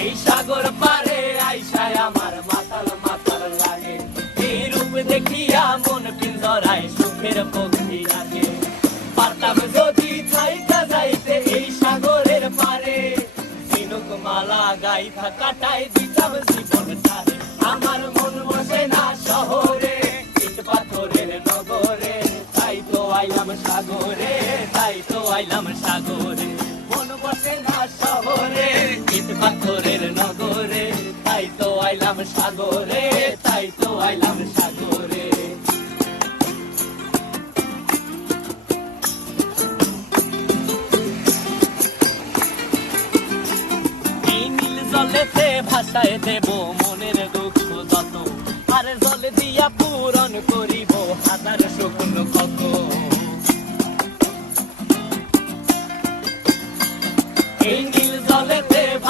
এই সাগর পারে আইসায় আমার মাতাল মাতাল লাগে, এই রূপ দেখিয়া মন পিঞ্জরায় সুখের পক্ষী রাখে। পারতাম যদি থাইকা যাইতে এই সাগরের পারে, ঝিনুক মালা গাইথা কাটাই দিতাম জীবনটারে। আমার মন বসে না শহরে, ইট পাথরের নগরে, তাই তো আইলাম সাগরে, তাই তো আইলাম সাগরে। মন বসে না শহরে, ইট পাথরের নগরে, তাই তো আইলাম সাগরে, তাই তো আইলাম সাগরে। এই নীল জলেতে ভাসায় দেব মনের দুঃখ যত, আর জলে দিয়া পূরণ করিব হাজার শুকনো কত। এই নীল জলেতে